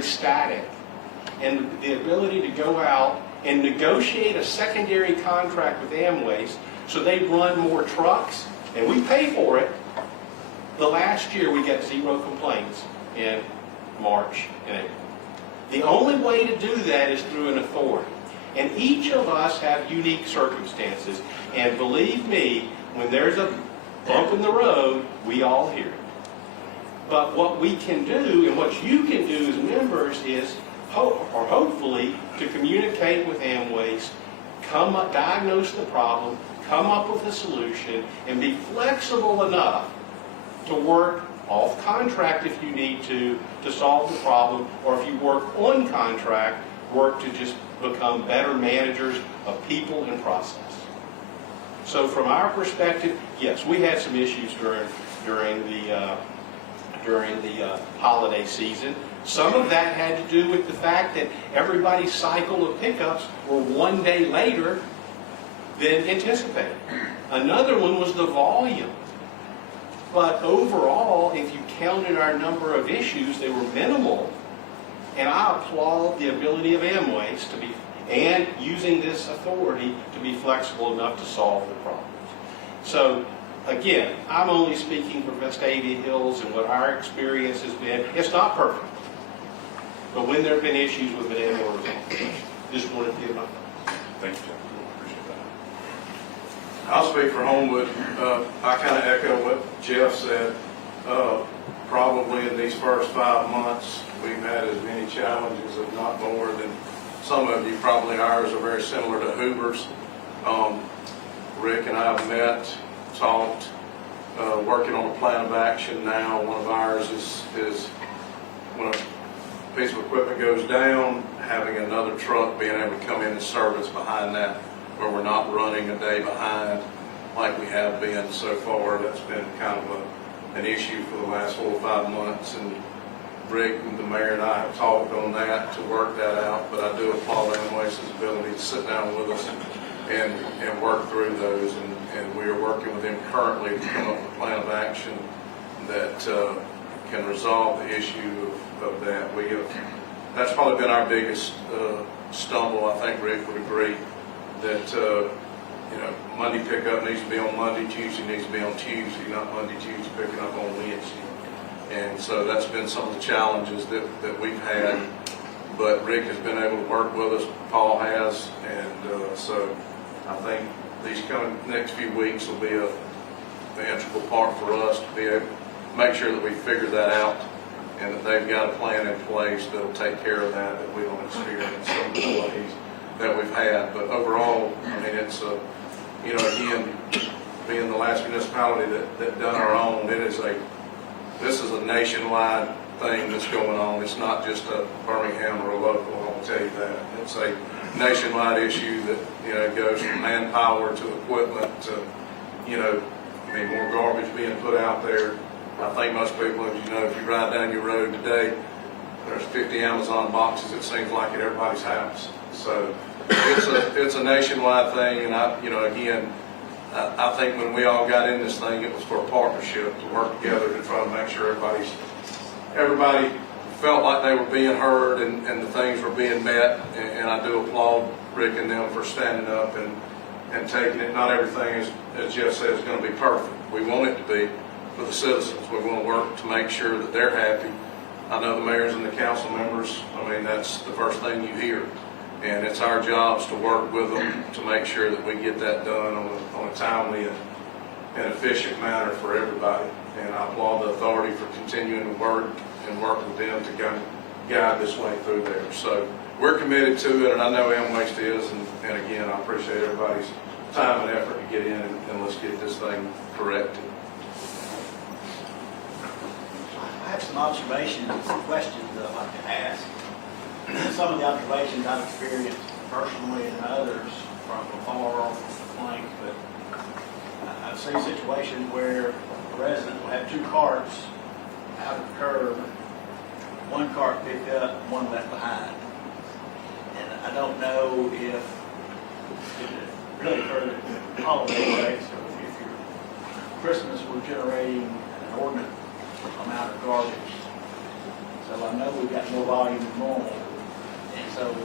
very static. And the ability to go out and negotiate a secondary contract with Amwaste so they run more trucks, and we pay for it. The last year we got 0 complaints in March and April. The only way to do that is through an authority. And each of us have unique circumstances. And believe me, when there's a bump in the road, we all hear it. But what we can do, and what you can do as members, is hopefully to communicate with Amwaste, diagnose the problem, come up with a solution, and be flexible enough to work off contract if you need to solve the problem, or if you work on contract, work to just become better managers of people and process. So from our perspective, yes, we had some issues during the holiday season. Some of that had to do with the fact that everybody's cycle of pickups were one day later than anticipated. Another one was the volume. But overall, if you counted our number of issues, they were minimal. And I applaud the ability of Amwaste and using this authority to be flexible enough to solve the problems. So, again, I'm only speaking for Vestavia Hills and what our experience has been. It's not perfect. But when there have been issues, we've been able to resolve them. Just wanted to give my thoughts. Thank you, Jeff. Appreciate that. I'll speak for Homewood. I kind of echo what Jeff said. Probably in these first 5 months, we've had as many challenges, if not more, than some of you. Probably ours are very similar to Hoover's. Rick and I have met, talked, working on a plan of action now. One of ours is when a piece of equipment goes down, having another truck being able to come in and service behind that, where we're not running a day behind like we have been so far. That's been kind of an issue for the last 4 or 5 months, and Rick and the mayor and I have talked on that to work that out. But I do applaud Amwaste's ability to sit down with us and work through those, and we are working with them currently to come up with a plan of action that can resolve the issue of that. That's probably been our biggest stumble. I think Rick would agree that Monday pickup needs to be on Monday, Tuesday needs to be on Tuesday, not Monday, Tuesday picking up on Wednesday. And so that's been some of the challenges that we've had. But Rick has been able to work with us, Paul has, and so I think these coming next few weeks will be an integral part for us to be able to make sure that we figure that out, and that they've got a plan in place that will take care of that we don't experience some of the delays that we've had. But overall, I mean, it's again, being the last municipality that done our own, this is a nationwide thing that's going on. It's not just a Birmingham or a local, I will tell you that. It's a nationwide issue that goes from manpower to equipment to more garbage being put out there. I think most people, as you know, if you ride down your road today, there's 50 Amazon boxes, it seems like, at everybody's house. So it's a nationwide thing, and I think when we all got in this thing, it was for a partnership to work together to try to make sure everybody felt like they were being heard and the things were being met. And I do applaud Rick and them for standing up and taking it. Not everything, as Jeff said, is going to be perfect. We want it to be for the citizens. We want to work to make sure that they're happy. I know the mayors and the council members, I mean, that's the first thing you hear. And it's our jobs to work with them to make sure that we get that done on a timely and efficient manner for everybody. And I applaud the authority for continuing to work with them to guide this way through there. So we're committed to it, and I know Amwaste is. And again, I appreciate everybody's time and effort to get in and let's get this thing corrected. I have some observations and some questions that I'd like to ask. Some of the observations I've experienced personally and others from afar or from complaints, but I've seen situations where a resident will have 2 carts out of the curb, 1 cart picked up, 1 left behind. And I don't know if really for the holiday breaks, or if your Christmas were generating an inordinate amount of garbage. So I know we've got more volume than normal. And so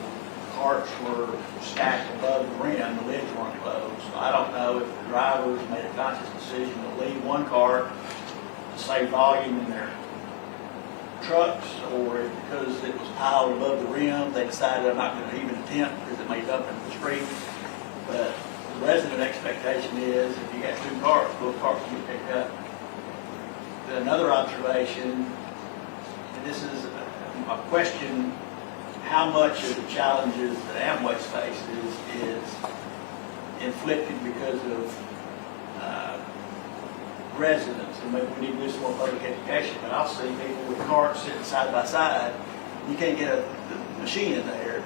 carts were stacked above the rim, the lids weren't closed. So I don't know if the drivers made a conscious decision to leave one cart to save volume in their trucks, or if because it was piled above the rim, they decided I'm not going to even attempt because it may dump into the street. But the resident expectation is if you got two carts, both carts get picked up. Another observation, and this is a question, how much of the challenges that Amwaste faces is inflicted because of residents, and maybe we need to do some more public education, but I'll see people with carts sitting side by side, you can't get a machine in there.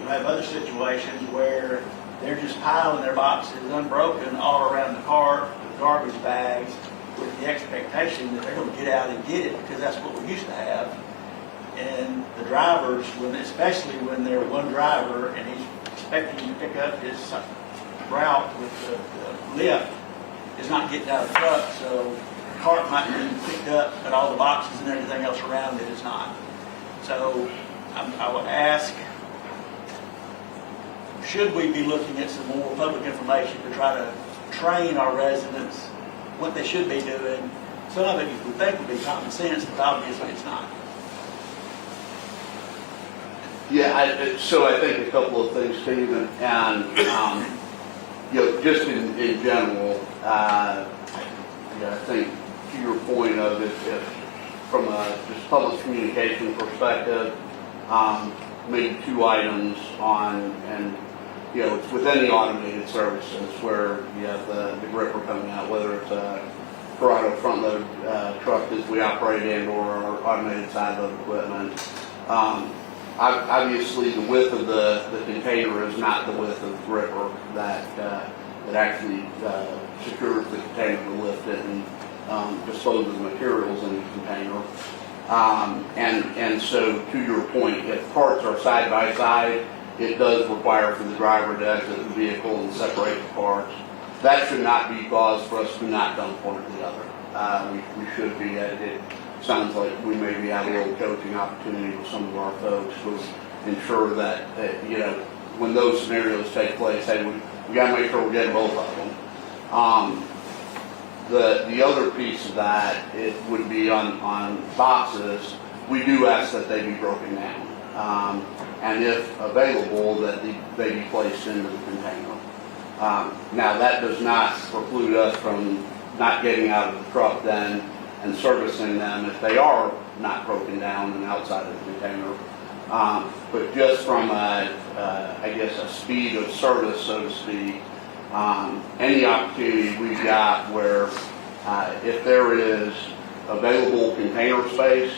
You'll have other situations where they're just piling their boxes unbroken all around the cart with garbage bags with the expectation that they're going to get out and get it because that's what we used to have. And the drivers, especially when they're one driver and he's expecting to pick up his route with the lift, is not getting out of the truck, so the cart might be picked up, but all the boxes and everything else around it is not. So I would ask, should we be looking at some more public information to try to train our residents what they should be doing? Some of it you would think would be common sense, but obviously it's not. Yeah, so I think a couple of things, Stephen, and just in general, I think to your point of if from a just public communication perspective, maybe two items on, and it's within the automated services where you have the gripper coming out, whether it's a Corrado front load truck that we operate in or our automated side load equipment. Obviously, the width of the container is not the width of the gripper that actually secures the container to lift it and dispose of the materials in the container. And so, to your point, if parts are side by side, it does require for the driver to exit the vehicle and separate the parts. That should not be cause for us to not dump one or the other. We should be at it. Sounds like we maybe have a little coaching opportunity with some of our folks to ensure that, when those scenarios take place, hey, we got to make sure we're getting both of them. The other piece of that, it would be on boxes. We do ask that they be broken down, and if available, that they be placed into the container. Now, that does not preclude us from not getting out of the truck then and servicing them if they are not broken down and outside of the container. But just from a speed of service, so to speak, any opportunity we've got where if there is available container space,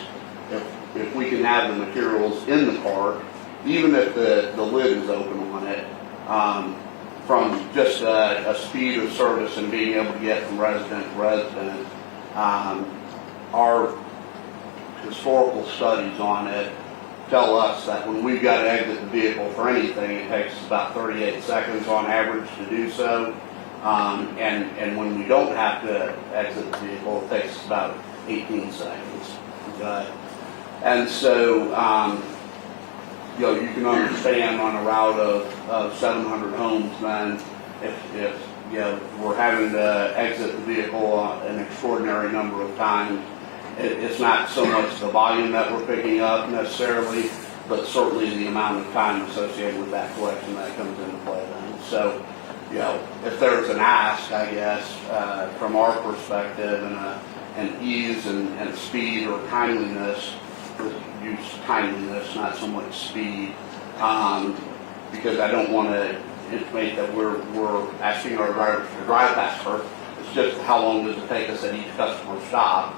if we can have the materials in the cart, even if the lid is open on it, from just a speed of service and being able to get from resident to resident, our historical studies on it tell us that when we've got to exit the vehicle for anything, it takes about 38 seconds on average to do so. And when we don't have to exit the vehicle, it takes about 18 seconds. Okay? And so, you can understand on a route of 700 homes, then if we're having to exit the vehicle an extraordinary number of times, it's not so much the volume that we're picking up necessarily, but certainly the amount of time associated with that collection that comes into play then. So, if there's an ask, I guess, from our perspective, and an ease and speed or timeliness, use timeliness, not so much speed, because I don't want to intimate that we're asking our drivers to drive faster. It's just how long does it take us at each customer stop.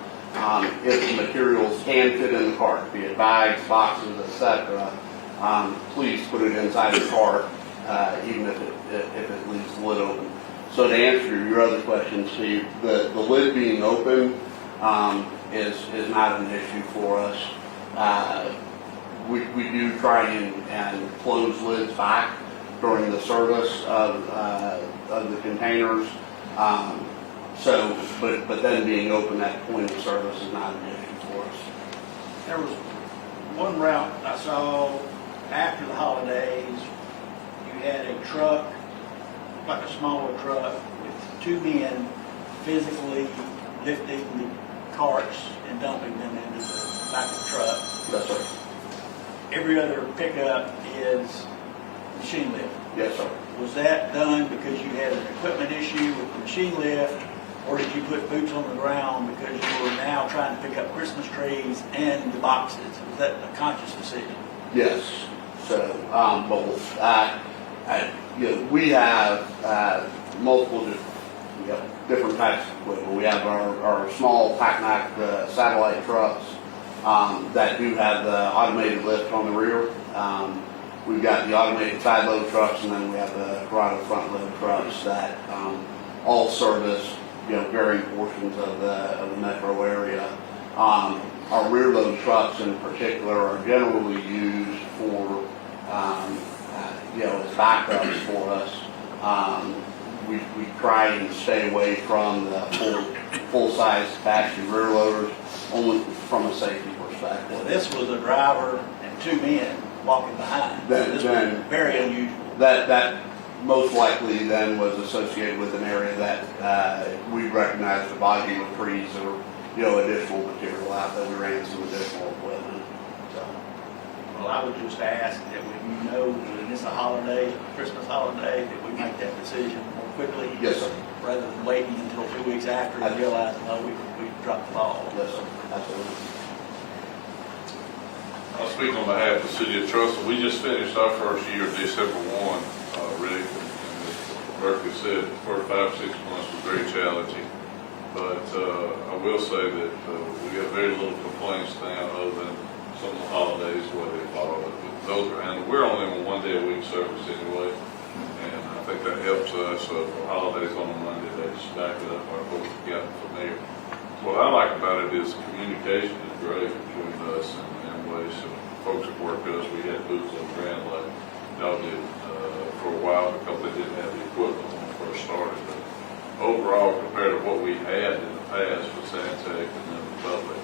If the materials can fit in the cart, be it bags, boxes, etc., please put it inside the cart, even if it leaves the lid open. So to answer your other question, Steve, the lid being open is not an issue for us. We do try and close lids back during the service of the containers. But then being open at the point of service is not an issue for us. There was one route I saw after the holidays, you had a truck, like a smaller truck, with two men physically lifting the carts and dumping them into the back of the truck. Yes, sir. Every other pickup is machine lift. Yes, sir. Was that done because you had an equipment issue with the machine lift, or did you put boots on the ground because you were now trying to pick up Christmas trees and the boxes? Was that a conscious decision? Yes. So, both. We have multiple different types of equipment. We have our small pack satellite trucks that do have the automated lift on the rear. We've got the automated side load trucks, and then we have the Corrado front load trucks that all service varying portions of the metro area. Our rear load trucks in particular are generally used for as backups for us. We try and stay away from the full size capacity rear loaders, only from a safety perspective. Well, this was a driver and two men walking behind. This was very unusual. That most likely then was associated with an area that we recognized the body of trees or additional material out that we ran some additional equipment. So. Well, I would just ask that when you know that it's a holiday, a Christmas holiday, that we make that decision more quickly. Yes, sir. Rather than waiting until 2 weeks after and realizing, oh, we dropped the ball. Yes, sir. Absolutely. I'll speak on behalf of the city of Trussell. We just finished our first year, December 1, Rick. And as Berkeley said, the first 5 or 6 months was very challenging. But I will say that we got very little complaints now other than some of the holidays where they follow it. But those are, and we're only on 1 day a week service anyway. And I think that helps us. For holidays on a Monday, they just back it up. Our folks have gotten familiar. What I like about it is communication is great between us and Amwaste. So folks that work with us, we had boots on the ground like y'all did for a while because they didn't have the equipment when we first started. But overall, compared to what we had in the past with Santec and then the public,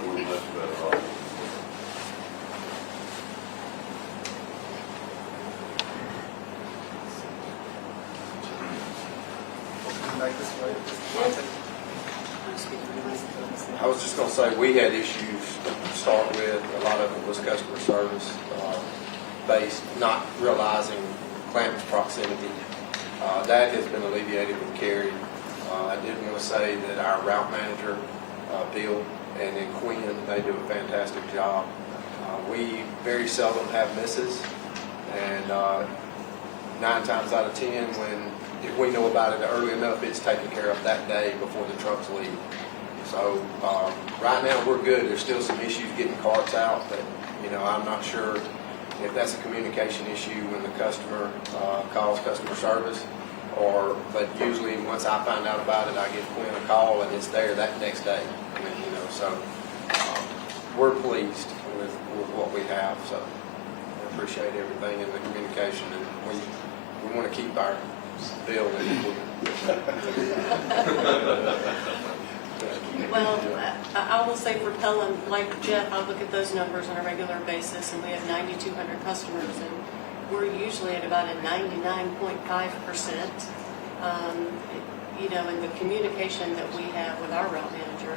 we're much better off. Back this way. I was just going to say, we had issues to start with. A lot of it was customer service based, not realizing Clanton's proximity. That has been alleviated with Carrie. I did want to say that our route manager, Bill, and then Quinn, they do a fantastic job. We very seldom have misses, and 9 times out of 10, if we know about it early enough, it's taken care of that day before the trucks leave. So right now we're good. There's still some issues getting carts out, but I'm not sure if that's a communication issue when the customer calls customer service, but usually once I find out about it, I give Quinn a call and it's there that next day. So we're pleased with what we have. So I appreciate everything in the communication, and we want to keep our bill. Well, I will say for Pelham, like Jeff, I look at those numbers on a regular basis, and we have 9,200 customers, and we're usually at about a 99.5%. And the communication that we have with our route manager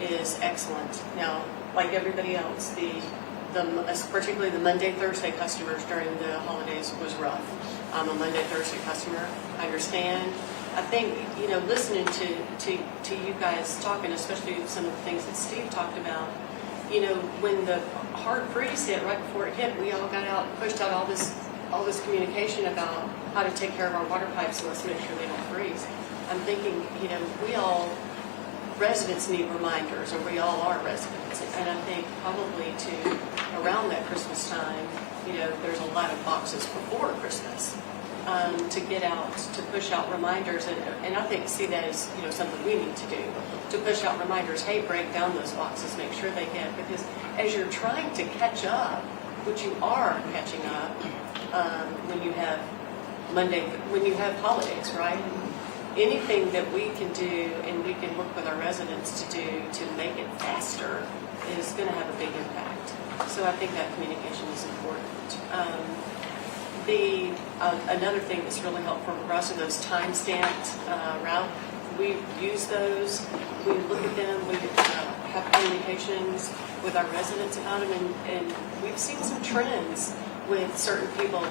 is excellent. Now, like everybody else, particularly the Monday, Thursday customers during the holidays was rough. I'm a Monday, Thursday customer. I understand. I think, listening to you guys talking, especially some of the things that Steve talked about, when the hard freeze hit right before it hit, we all got out and pushed out all this communication about how to take care of our water pipes, so let's make sure they don't freeze. I'm thinking, residents need reminders, or we all are residents, and I think probably around that Christmas time, there's a lot of boxes before Christmas. To get out, to push out reminders, and I think see that as something we need to do, to push out reminders. Hey, break down those boxes, make sure they get, because as you're trying to catch up, which you are catching up when you have holidays, right? Anything that we can do and we can work with our residents to do to make it faster is going to have a big impact. So I think that communication is important. Another thing that's really helpful for us are those time-stamped route. We use those, we look at them, we have communications with our residents about them, and we've seen some trends with certain people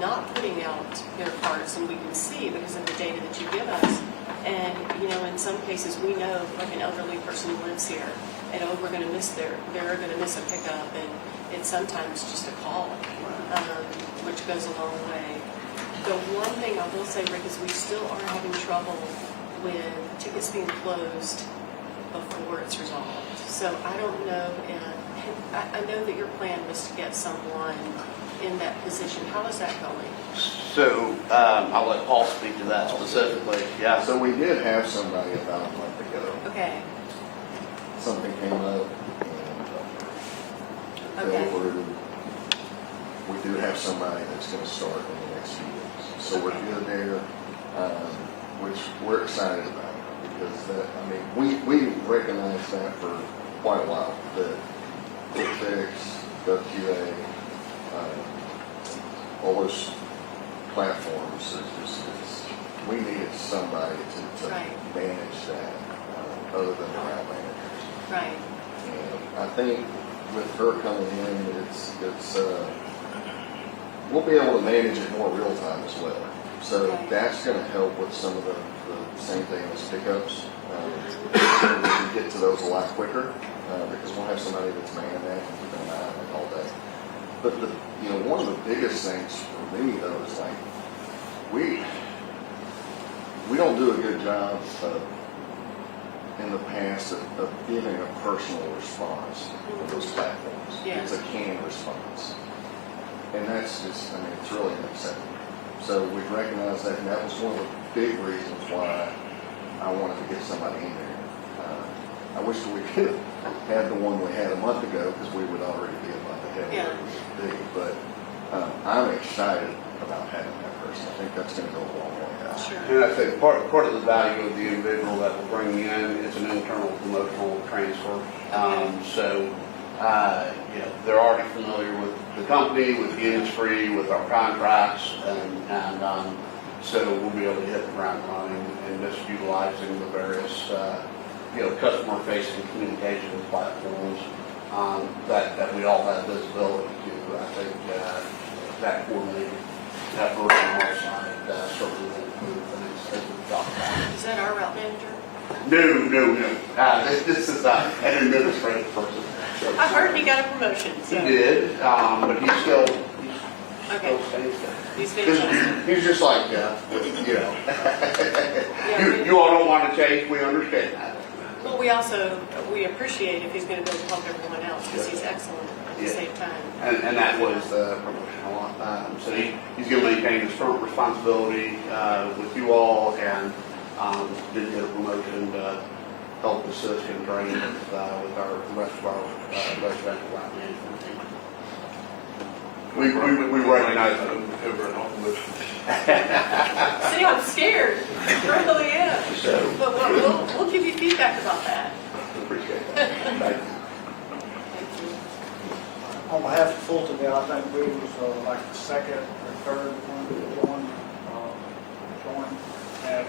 not putting out their carts, and we can see because of the data that you give us. And, in some cases, we know, like an elderly person lives here, and we're going to miss they're going to miss a pickup, and it's sometimes just a call, which goes a long way. The one thing I will say, Rick, is we still are having trouble with tickets being closed before it's resolved. So I don't know, I know that your plan was to get someone in that position. How is that going? So I'll let Paul speak to that specifically. Yeah. So we did have somebody about a month ago. Okay, Something came up and Okay. we do have somebody that's going to start in the next few weeks. So we're good there, which we're excited about because we recognized that for quite a while. The QuickFix, GovQA, all those platforms, we needed somebody to Right. manage that other than the route managers. right, And I think with her coming in, we'll be able to manage it more real time as well. So Right. that's going to help with some of the same thing as pickups. We can get to those a lot quicker because we'll have somebody that's manning that and keeping an eye on it all day. But one of the biggest things for me though is like we don't do a good job in the past of giving a personal response to those platforms. Yes. It's a canned response. And that's just, it's really unacceptable. So we recognized that, and that was one of the big reasons why I wanted to get somebody in there. I wish we could have had the one we had a month ago, because we would already be a month ahead of where we should be. But I'm excited about having that person. I think that's going to go a long way out. sure. And I think part of the value of the individual that we're bringing in is an internal promotional transfer. So they're already familiar with the company, with the industry, with our contracts, and so we'll be able to hit the ground running and just utilizing the various customer-facing communications platforms that we all have visibility to. I think that coordinated effort on our side certainly will improve things as we talk about. Is that our route manager? No. This is an administrative person. I heard he got a promotion, He so. did, but he's still Okay, staying. he's fantastic. He's just like, Yeah, you all don't want to change, we understand that. Well, we appreciate if he's going to be able to help everyone else, because he's excellent at the Yeah. same time. And that was promotional. So he's going to maintain his current responsibility with you all and did get a promotion to help assist and train with the rest of our residential route management team. We recognize that. Over and on with. See, I'm scared, I really am. So, But we'll give you feedback about that. appreciate that. Thank you. Thank you. On behalf of Fulton, I think we was like the second or third one to join. And,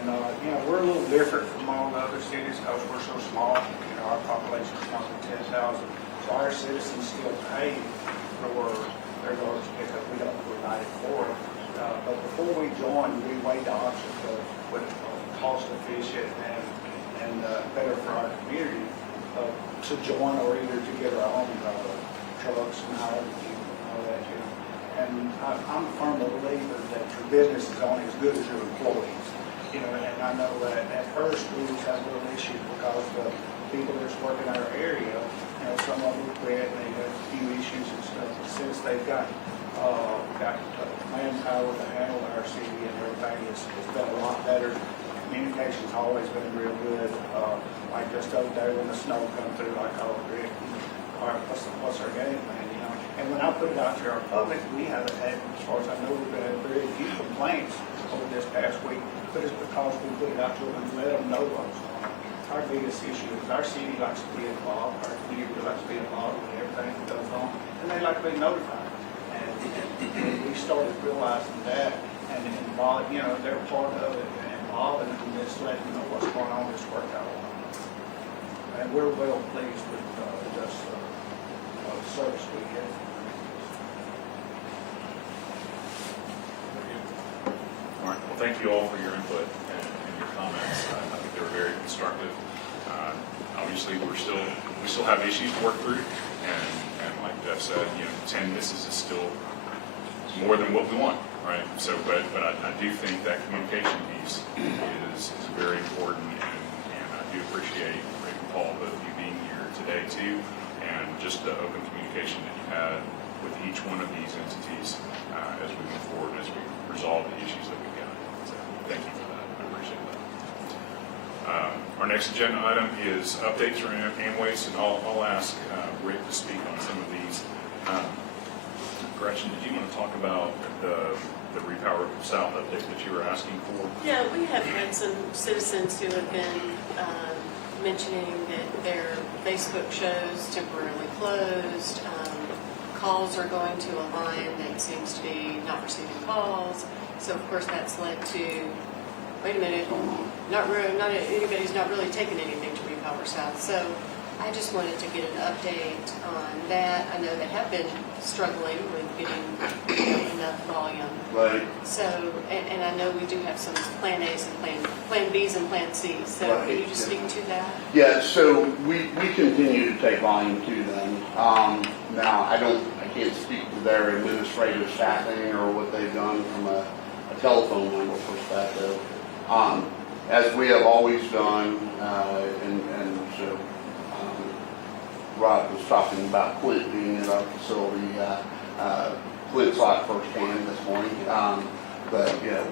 we're a little different from all the other cities because we're so small. Our population is only 10,000. So our citizens still pay for their garbage pickup. We don't provide it for them. But before we joined, we weighed the options of what cost efficient and better for our community to join or either to get our own trucks and hire people and all that. And I'm a firm believer that your business is only as good as your employees. And I know that at first we was having a little issue because the people that's working in our area, some of them quit and they had a few issues and stuff. Since they've got manpower to handle our city and everything, it's been a lot better. Communication's always been real good. Like just the other day when the snow come through, I called Rick, all right, what's our game plan, And when I put it out to our public, we haven't had, as far as I know, we've had very few complaints over this past week, but it's because we put it out to them and let them know what's going on. our biggest issue is our city likes to be involved, our community likes to be involved with everything that goes on, and they like to be notified. And when we started realizing that, and involved, you know, they're part of it, and involving them, just letting them know what's going on, it's worked out a lot. And we're well pleased with this service we get. All right, well, thank you all for your input and your comments. I think they were very constructive. Obviously, we still have issues to work through, and like Jeff said, 10 misses is still more than what we want, right? So, but I do think that communication piece is very important, and I do appreciate, Rick and Paul, both of you being here today too, and just the open communication that you had with each one of these entities as we move forward, as we resolve the issues that we've got. So thank you for that. I appreciate that. Our next agenda item is updates for Amwaste, and I'll ask Rick to speak on some of these. Gretchen, did you want to talk about the Repower South update that you were asking for? Yeah, we have had some citizens who have been mentioning that their Facebook shows temporarily closed. Calls are going to a line that seems to be not receiving calls. So of course that's led to, wait a minute, anybody's not really taking anything to Repower South. So I just wanted to get an update on that. I know they have been struggling with getting enough volume. Right. So, and I know we do have some Plan A's and Plan B's and Plan C's. So Right. can you just speak to that? Yeah, so we continue to take volume to them. Now, I can't speak to their administrative staffing or what they've done from a telephone number perspective. As we have always done, and so Rod was talking about Clint being in our facility. Clint saw it firsthand this morning. But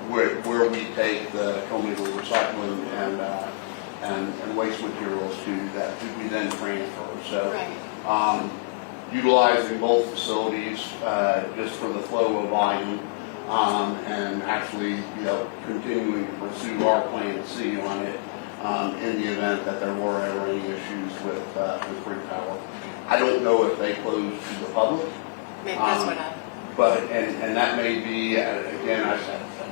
where we take the commingled recycling and waste materials to, that we then transfer. So Right. utilizing both facilities just for the flow of volume, and actually continuing to pursue our Plan C on it in the event that there were ever any issues with Repower. I don't know if they close to the public. Maybe that's what I. But, and that may be, again, I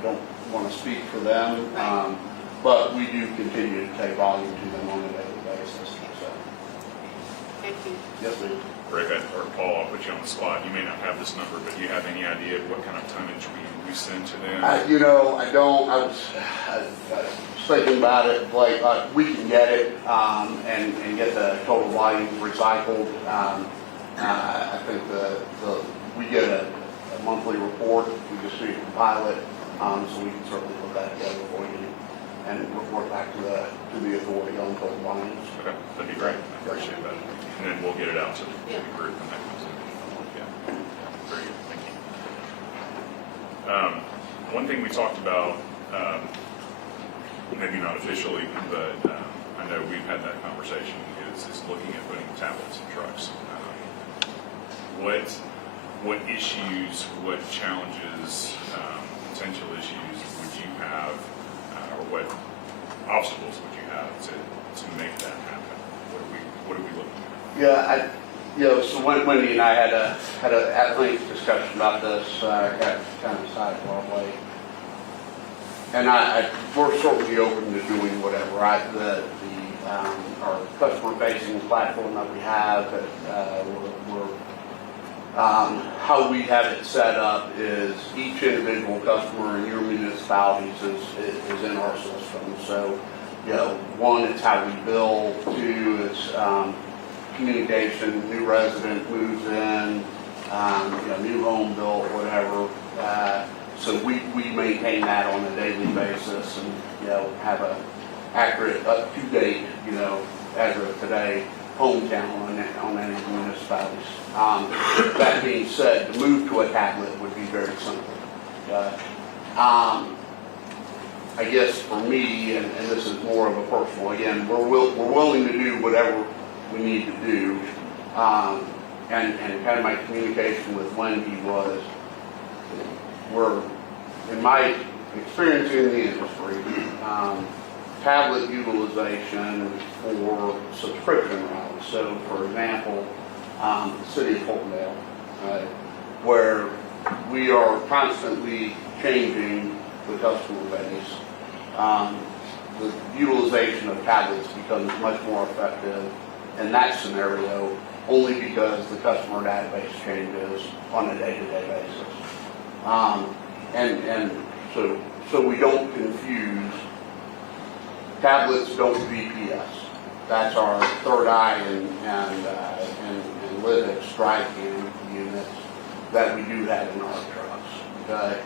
don't want to speak for them, Right. but we do continue to take volume to them on a daily basis, so. Thank you. Yes, ma'am. Rick, or Paul, I'll put you on the spot. You may not have this number, but do you have any idea of what kind of tonnage we send to them? I don't, I was thinking about it, like, we can get it, and get the total volume recycled. I think we get a monthly report, we just need to compile it, so we can certainly put that together for you and report back to the authority on total volumes. Okay, that'd be great. I appreciate that. And then we'll get it out to the Yeah. group when that comes in. Yeah, very good. Thank you. One thing we talked about, maybe not officially, but I know we've had that conversation, is looking at putting tablets in trucks. What issues, what challenges, potential issues would you have, or what obstacles would you have to make that happen? What are we looking at? Yeah, so Wendy and I had a at-length discussion about this, got kind of sidebar way. And we're certainly open to doing whatever. Our customer-facing platform that we have, how we have it set up is each individual customer in your municipalities is in our system. So, one, it's how we bill. Two, it's communication, new resident moves in, new home built, whatever. So we maintain that on a daily basis and, have a accurate, up-to-date, as of today, hometown on any municipalities. That being said, to move to a tablet would be very simple. I guess for me, and this is more of a personal, again, we're willing to do whatever we need to do. And kind of my communication with Wendy was, in my experience in the industry, tablet utilization for subscription routes. So, for example, City of Fultondale, where we are constantly changing the customer base. The utilization of tablets becomes much more effective in that scenario, only because the customer database changes on a day-to-day basis. And so we don't confuse, tablets don't VPS. That's our third eye and lytics dry cam units that we do have in our trucks. Okay?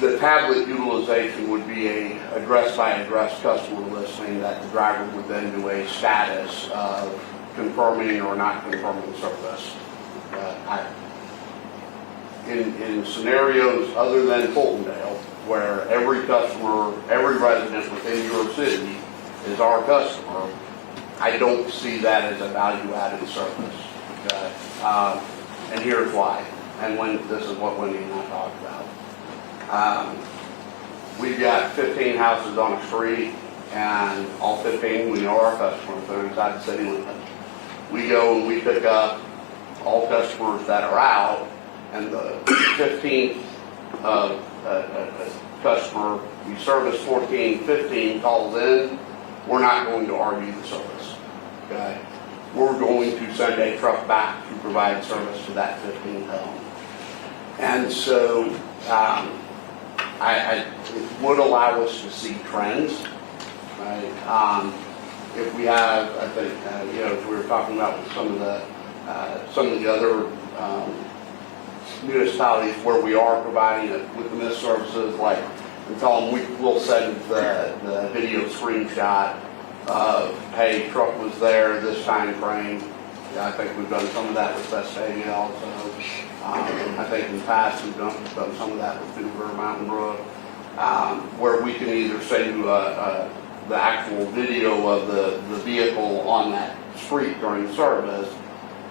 The tablet utilization would be a address-by-address customer listing that the driver would then do a status of confirming or not confirming service. In scenarios other than Fultondale, where every customer, every resident within your city is our customer, I don't see that as a value-added service. Okay? And here's why. And this is what Wendy and I talked about. We've got 15 houses on a street, and all 15, we know our customers. They're inside the city limits. We go and we pick up all customers that are out, and the 15th customer, we service 14, 15 calls in, we're not going to argue the service. Okay? We're going to send a truck back to provide service to that 15th home. And so it would allow us to see trends, right? If we have, I think, if we were talking about with some of the other municipalities where we are providing it with the missed services, like we tell them we'll send the video screenshot of, hey, truck was there this time frame. Yeah, I think we've done some of that with Vestavia also. I think in the past we've done some of that with Hoover, Mountain Brook, where we can either send you the actual video of the vehicle on that street during service,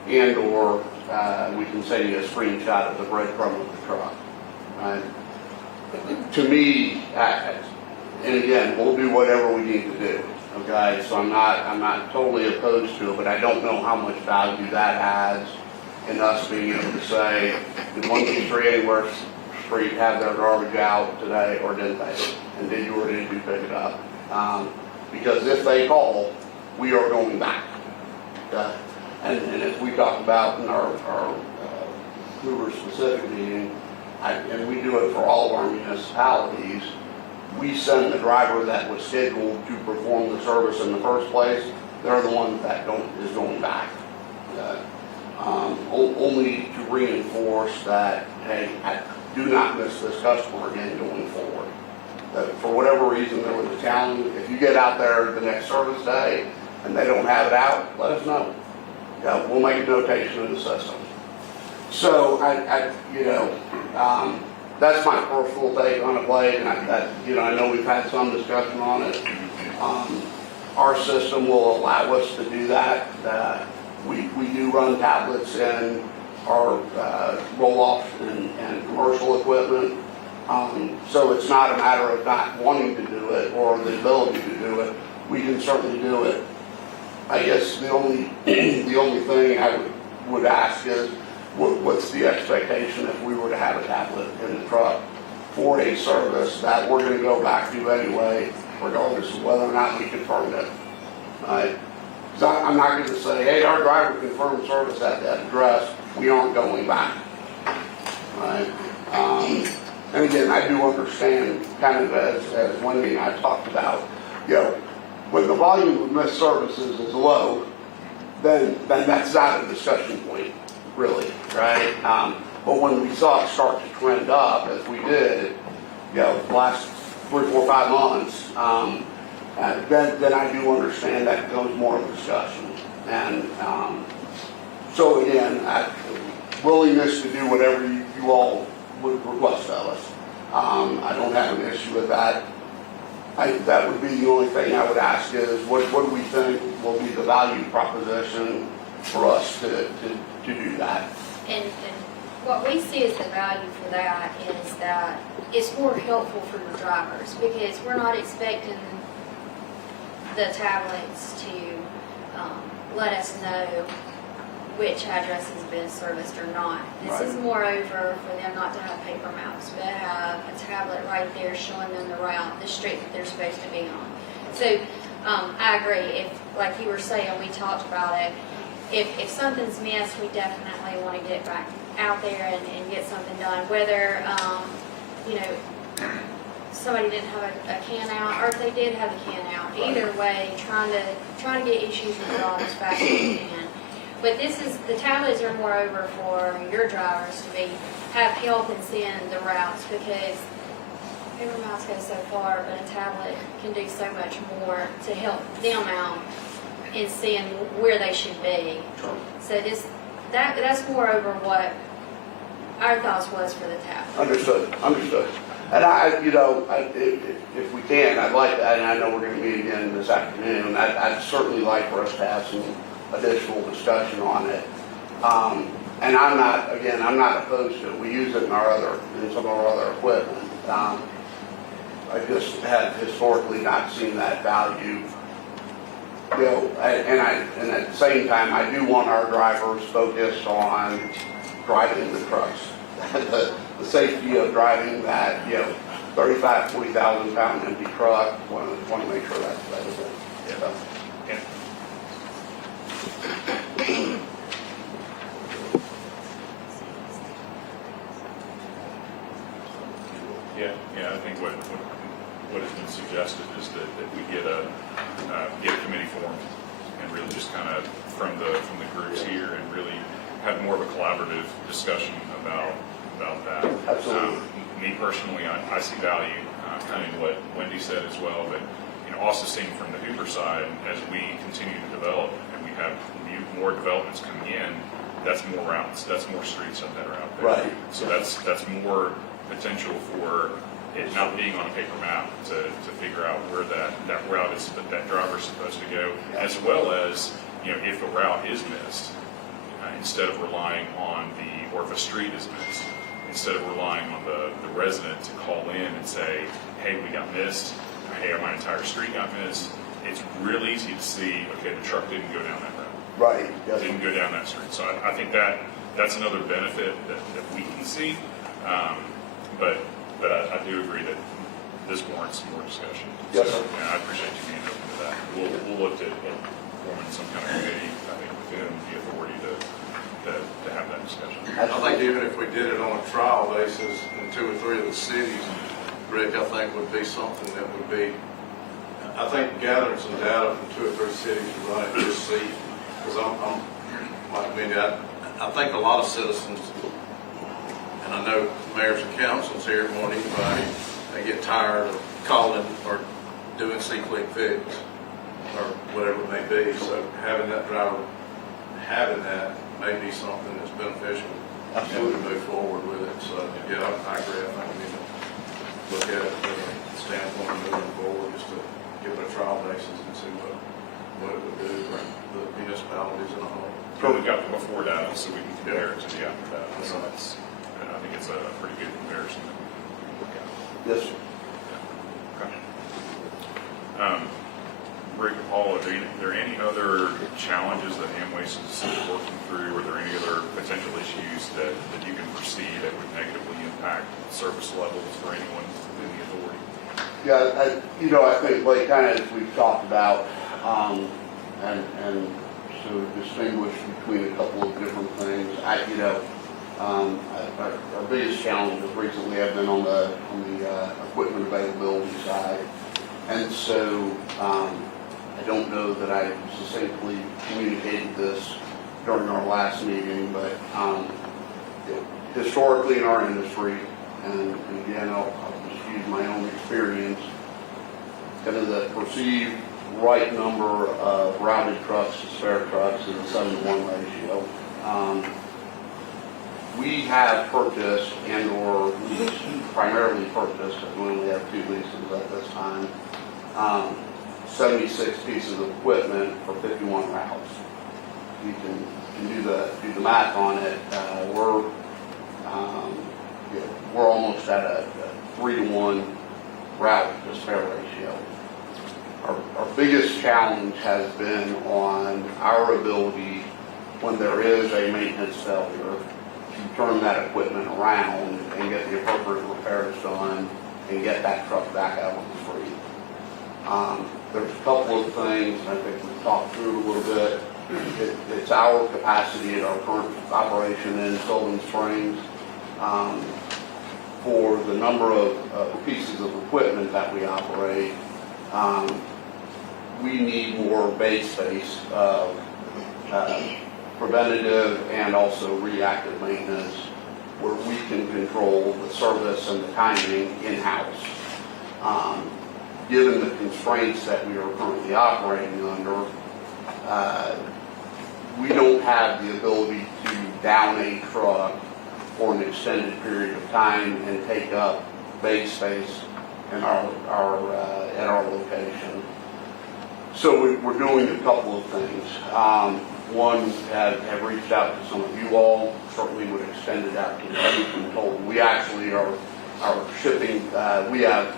and or we can send you a screenshot of the breadcrumb of the truck. Right? To me, and again, we'll do whatever we need to do. Okay, so I'm not totally opposed to it, but I don't know how much value that adds in us being able to say, did 123 Anywhere Street have their garbage out today, or didn't they? And did you or didn't you pick it up? Because if they call, we are going back. Okay? And as we talked about in our Hoover specific meeting, and we do it for all of our municipalities, we send the driver that was scheduled to perform the service in the first place, they're the one that is going back. Only to reinforce that, hey, I do not miss this customer again going forward. That for whatever reason there was a challenge, if you get out there the next service day and they don't have it out, let us know. We'll make a notation in the system. So that's my personal take on it, Blake, and I know we've had some discussion on it. Our system will allow us to do that. We do run tablets in our roll-off and commercial equipment. So it's not a matter of not wanting to do it or the ability to do it. We can certainly do it. I guess the only thing I would ask is, what's the expectation if we were to have a tablet in the truck for a service that we're going to go back to anyway, regardless of whether or not we confirmed it? Right? I'm not going to say, hey, our driver confirmed service at that address, we aren't going back. Right? And again, I do understand, kind of as Wendy and I talked about, when the volume of missed services is low, then that's not a discussion point, really, right? But when we saw it start to trend up, as we did, the last 3, 4, 5 months, then I do understand that becomes more of a discussion. And so again, willingness to do whatever you all would request of us. I don't have an issue with that. That would be the only thing I would ask is, what do we think will be the value proposition for us to do that? And what we see as the value for that is that it's more helpful for your drivers, because we're not expecting the tablets to let us know which address has been serviced or not. This is moreover for them not to have paper maps, but have a tablet right there showing them the route, the street that they're supposed to be on. So I agree. If, like you were saying, we talked about it, if something's missed, we definitely want to get back out there and get something done. Whether, somebody didn't have a can out, or if they did have a can out. Either way, trying to get issues resolved as fast as we can. But the tablets are moreover for your drivers to have help in seeing the routes, because paper maps go so far, but a tablet can do so much more to help them out in seeing where they should be. So that's moreover what our thoughts was for the tablet. Understood. And if we can, I'd like, and I know we're going to meet again this afternoon, I'd certainly like for us to have some additional discussion on it. And I'm not opposed to it. We use it in some of our other equipment. I just have historically not seen that value. And at the same time, I do want our drivers focused on driving the trucks. The safety of driving that, 35, 40,000 pound empty truck, want to make sure that's it. So. Yeah, I think what has been suggested is that we get a committee formed and really just kind of from the groups here and really have more of a collaborative discussion about that. Absolutely. Me personally, I see value kind of in what Wendy said as well, but also seeing from the Hooper side, as we continue to develop and we have more developments coming in, that's more routes, that's more streets that are out there. Right. So that's more potential for it not being on a paper map to figure out where that route is that driver's supposed to go, as well as if a route is missed, instead of relying on or if a street is missed, instead of relying on the resident to call in and say, hey, we got missed, hey, my entire street got missed, it's real easy to see, okay, the truck didn't go down that route. Right. Yes. Didn't go down that street. So I think that's another benefit that we can see. But I do agree that this warrants more discussion. Yes, So, sir. and I appreciate you being open to that. We'll look at forming some kind of committee, I think, within the authority to have that discussion. I think even if we did it on a trial basis in 2 or 3 of the cities, Rick, I think would be something that would be, I think gathering some data from 2 or 3 cities to run it and just see, because I think a lot of citizens, and I know mayors and councils here more than anybody, they get tired of calling or doing see-click fix or whatever it may be. So having that driver, having that may be something that's beneficial and to move forward with it. So yeah, I agree. I think we need to look at it from a standpoint of moving forward, just to give it a trial basis and see what it would do for the municipalities in a whole. So we've got the before data, so we can compare it to the after data. So I think it's a pretty good comparison that we can look at. Yes, sir. Okay. Rick and Paul, are there any other challenges that Amwaste is working through? Are there any other potential issues that you can foresee that would negatively impact service levels for anyone within the authority? Yeah, I think like kind of as we've talked about, and so distinguish between a couple of different things. Our biggest challenges recently have been on the equipment availability side, and so I don't know that I succinctly communicated this during our last meeting, but historically in our industry, and again, I'll just use my own experience, kind of the perceived right number of routed trucks to spare trucks is a 7-to-1 ratio. We have purchased and/or primarily purchased, because we only have 2 leases at this time, 76 pieces of equipment for 51 routes. You can do the math on it. We're almost at a 3-to-1 route to spare ratio. our biggest challenge has been on our ability, when there is a maintenance failure, to turn that equipment around and get the appropriate repairs done and get that truck back out on the street. There's a couple of things, I think we've talked through a little bit. It's our capacity at our current operation in Sullivan Springs, for the number of pieces of equipment that we operate. We need more base space of preventative and also reactive maintenance where we can control the service and the timing in-house. Given the constraints that we are currently operating under, we don't have the ability to down a truck for an extended period of time and take up base space in at our location. So we're doing a couple of things. One, have reached out to some of you all, certainly would extend it out to you and told them we actually are shipping, we have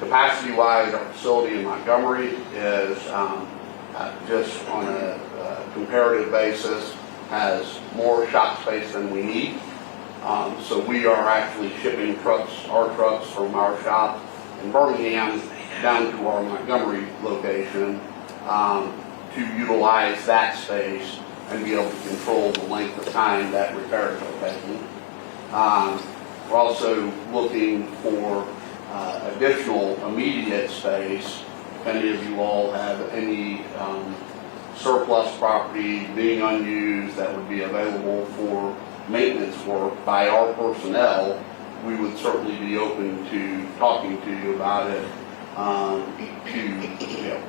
capacity-wise, our facility in Montgomery is just on a comparative basis has more shop space than we need. So we are actually shipping our trucks from our shop in Birmingham down to our Montgomery location to utilize that space and be able to control the length of time that repairs are taking. We're also looking for additional immediate space. If any of you all have any surplus property being unused that would be available for maintenance work by our personnel, we would certainly be open to talking to you about it, to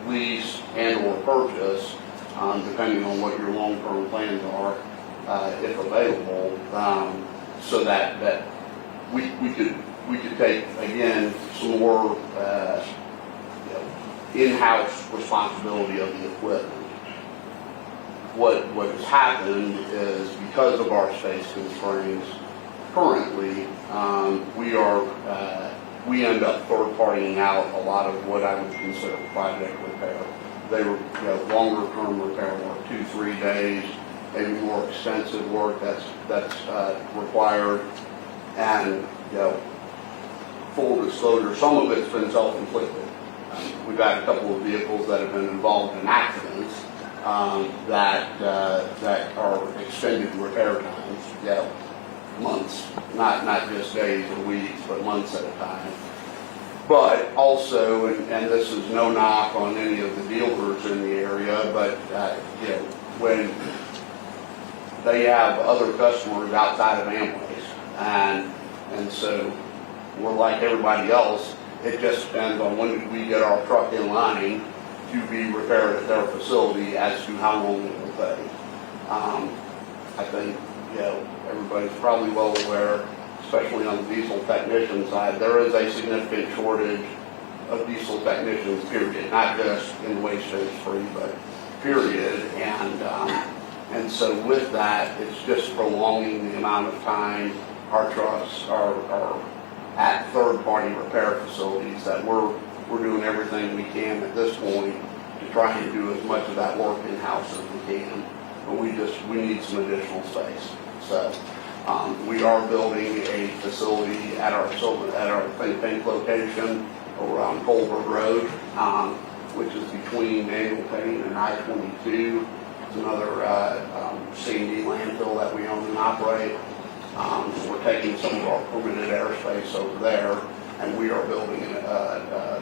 lease and or purchase, depending on what your long-term plans are, if available, so that we could take, again, some more in-house responsibility of the equipment. What has happened is, because of our space constraints, currently, we end up third-partying out a lot of what I would consider project repair. They were longer-term repair work, 2-3 days, maybe more extensive work that's required. And full disclosure, some of it's been self-inflicted. We've had a couple of vehicles that have been involved in accidents that are extended repair times, months, not just days or weeks, but months at a time. But also, and this is no knock on any of the dealers in the area, but when they have other customers outside of Amwaste, and so we're like everybody else. It just depends on when we get our truck in line to be repaired at their facility as to how long it will take. I think, everybody's probably well aware, especially on the diesel technician side, there is a significant shortage of diesel technicians, period. Not just in waste industry, but period. And so with that, it's just prolonging the amount of time our trucks are at third-party repair facilities that we're doing everything we can at this point to try and do as much of that work in-house as we can. But we need some additional space. So we are building a facility at our Think Tank location over on Colbert Road, which is between Daniel Payne and I-22. It's another C&D landfill that we own and operate. So we're taking some of our permitted airspace over there, and we are building a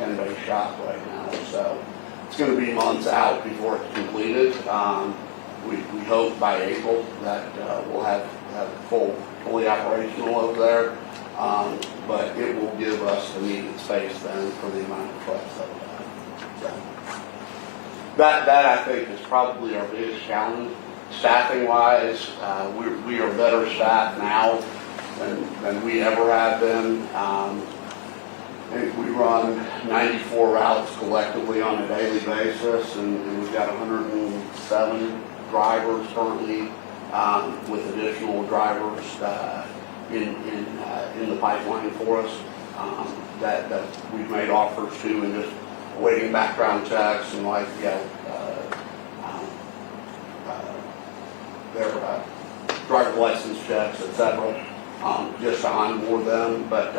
10-bay shop right now. So it's going to be months out before it's completed. We hope by April that we'll have fully operational over there, but it will give us the needed space then for the amount of trucks that we have. So that I think is probably our biggest challenge. Staffing-wise, we are better staffed now than we ever have been. We run 94 routes collectively on a daily basis, and we've got 107 drivers currently, with additional drivers in the pipeline for us that we've made offers to and just awaiting background checks and like, their driver's license checks, et cetera, just to onboard them. But,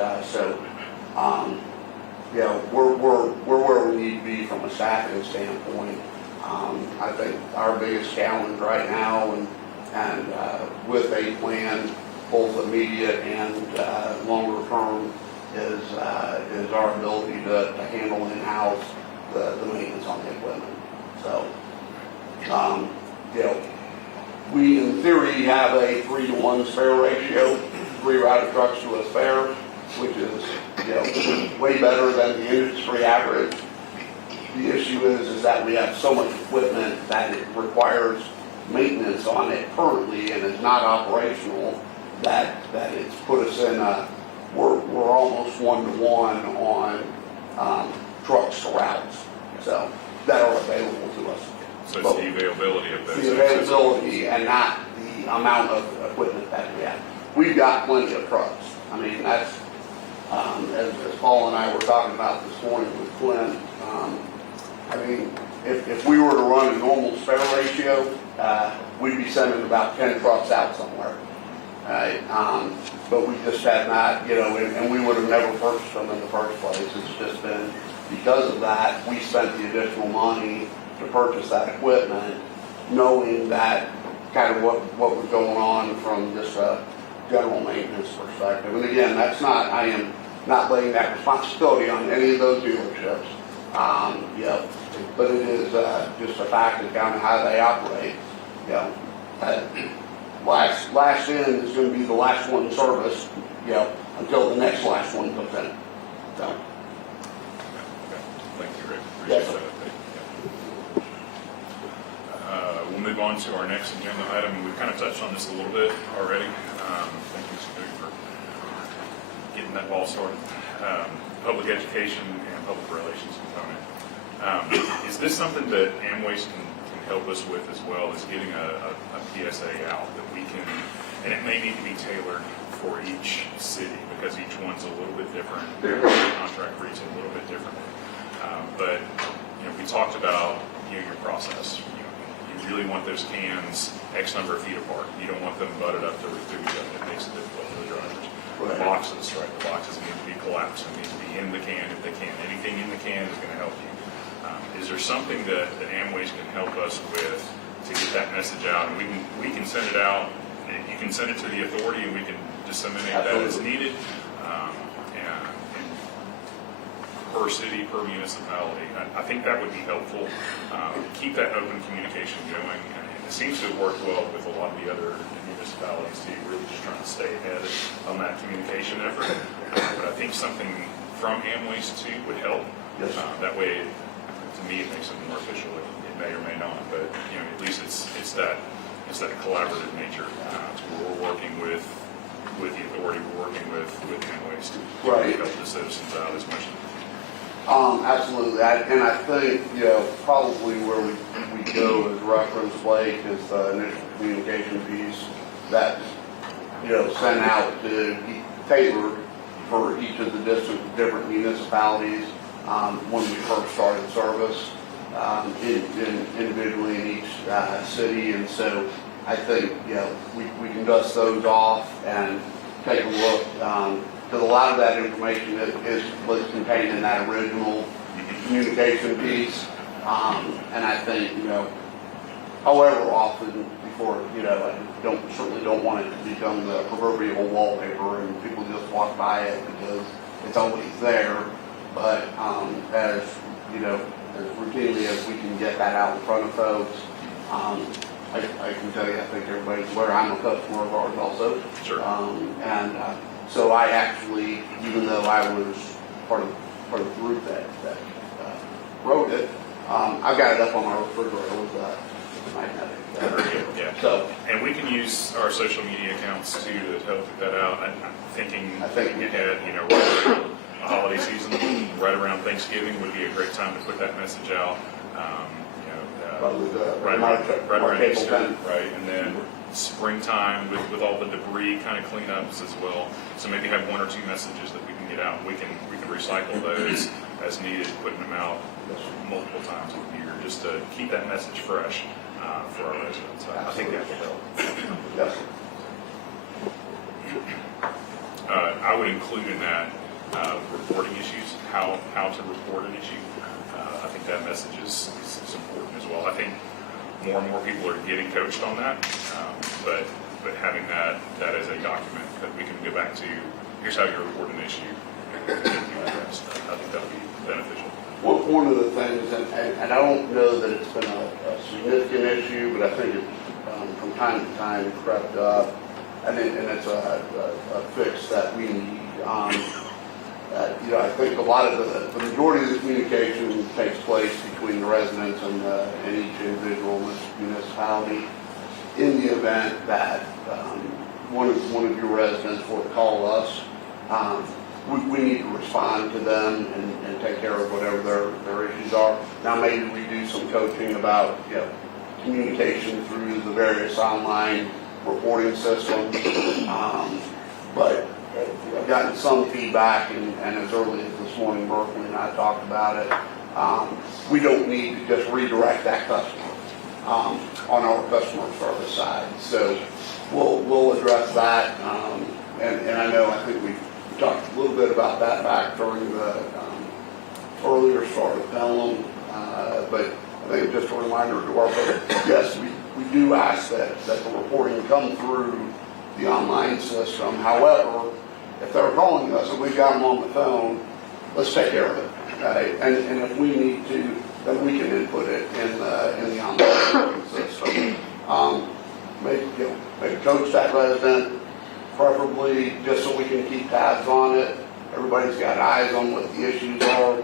we're where we need to be from a staffing standpoint. I think our biggest challenge right now and with a plan, both immediate and longer term, is our ability to handle in-house the maintenance on the equipment. So, we in theory have a 3-to-1 spare ratio, 3 routed trucks to a spare, which is, way better than the industry average. The issue is that we have so much equipment that it requires maintenance on it currently and is not operational, that it's put us in we're almost 1-to-1 on trucks to routes, so, that are available to us. So it's the availability of those. The availability and not the amount of equipment that we have. We've got plenty of trucks. I mean, that's, as Paul and I were talking about this morning with Clint, I mean, if we were to run a normal spare ratio, we'd be sending about 10 trucks out somewhere. Right? But we just have not, and we would have never purchased them in the first place. It's just been, because of that, we spent the additional money to purchase that equipment, knowing that kind of what was going on from just a general maintenance perspective. And again, I am not laying that responsibility on any of those dealerships. But it is just a fact of kind of how they operate. Last in is going to be the last one in service, until the next last one comes in. So. Okay. Thank you, Rick. Yes, Appreciate sir. that. We'll move on to our next agenda item. We've kind of touched on this a little bit already. Thank you, Mr. Duke, for getting that ball started. Public education and public relations component. Is this something that Amwaste can help us with as well, as getting a PSA out that we can, and it may need to be tailored for each city because each one's a little bit different. Their contract reads a little bit differently. But we talked about your process. You really want those cans X number of feet apart. You don't want them butted up to each other. It makes it difficult for the drivers. The boxes, right? The boxes need to be collapsed and need to be in the can if they can. Anything in the can is going to help you. Is there something that Amwaste can help us with to get that message out? And we can send it out. You can send it to the authority, and we can disseminate that as needed. And per city, per municipality, I think that would be helpful. Keep that open communication going. And it seems to have worked well with a lot of the other municipalities too. Really just trying to stay ahead on that communication effort. But I think something from Amwaste too would help. Yes. That way, to me, it makes it more official. It may or may not, but at least it's that collaborative nature. We're working with the authority. We're working with Amwaste to help the citizens out as much as. Absolutely. And I think, probably where we go as reference lake is the initial communication piece that, sent out to be tailored for each of the different municipalities when we first started service, individually in each city. And so I think, we can dust those off and take a look. Because a lot of that information was contained in that original communication piece. And I think, however often before, I certainly don't want it to become the proverbial wallpaper and people just walk by it because it's always there. But as routinely as we can get that out in front of folks, I can tell you, I think everybody's aware I'm a customer of ours also. Sure. So I actually, even though I was part of the group that wrote it, I've got it up on my refrigerator with magnetic. Yeah. So, and we can use our social media accounts too to help get that out. I'm thinking ahead, right around the holiday season, right around Thanksgiving would be a great time to put that message out. Right around Easter, right, and then springtime with all the debris kind of cleanups as well. So maybe have 1 or 2 messages that we can get out. We can recycle those as needed, putting them out multiple times a year, just to keep that message fresh for our residents. I think that will help. Yes. I would include in that reporting issues, how to report an issue. I think that message is important as well. I think more and more people are getting coached on that, but having that as a document that we can go back to, here's how you report an issue, and I think that would be beneficial. One of the things, and I don't know that it's been a significant issue, but I think it, from time to time, crept up, and it's a fix that we need. I think a lot of the majority of the communication takes place between the residents and each individual municipality. In the event that one of your residents were to call us, we need to respond to them and take care of whatever their issues are. Now, maybe we do some coaching about communication through the various online reporting systems, but I've gotten some feedback, and as early as this morning, Berkeley and I talked about it. We don't need to just redirect that customer on our customer service side. So we'll address that, and I know, I think we talked a little bit about that back during the earlier start of Pelham, but I think just a reminder to our folks, yes, we do ask that the reporting come through the online system. However, if they're calling us and we've got them on the phone, let's take care of it, right? And if we need to, then we can input it in the online system. Maybe coach that resident, preferably just so we can keep tabs on it. Everybody's got eyes on what the issues are.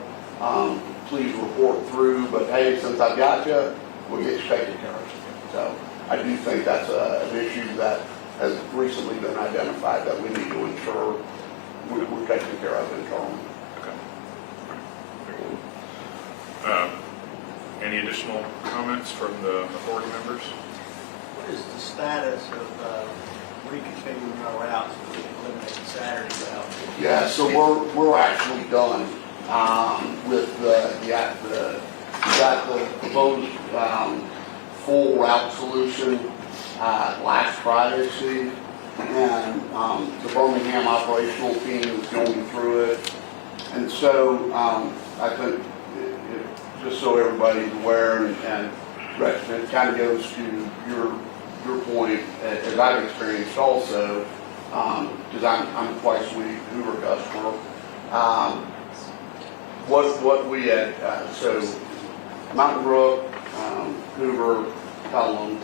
Please report through, but hey, since I've got you, we'll get you taken care of. So I do think that's an issue that has recently been identified that we need to ensure we're taking care of internally. Okay. Any additional comments from the authority members? What is the status of reconfiguring our routes so we can eliminate the Saturday route? Yeah, so we're actually done with we got the proposed full route solution last Friday, Steve, and the Birmingham operational team is going through it. And so I think, just so everybody's aware, and it kind of goes to your point, as I've experienced also, because I'm a twice a week Uber customer. What we had, so Mountain Brook, Hoover, Pelham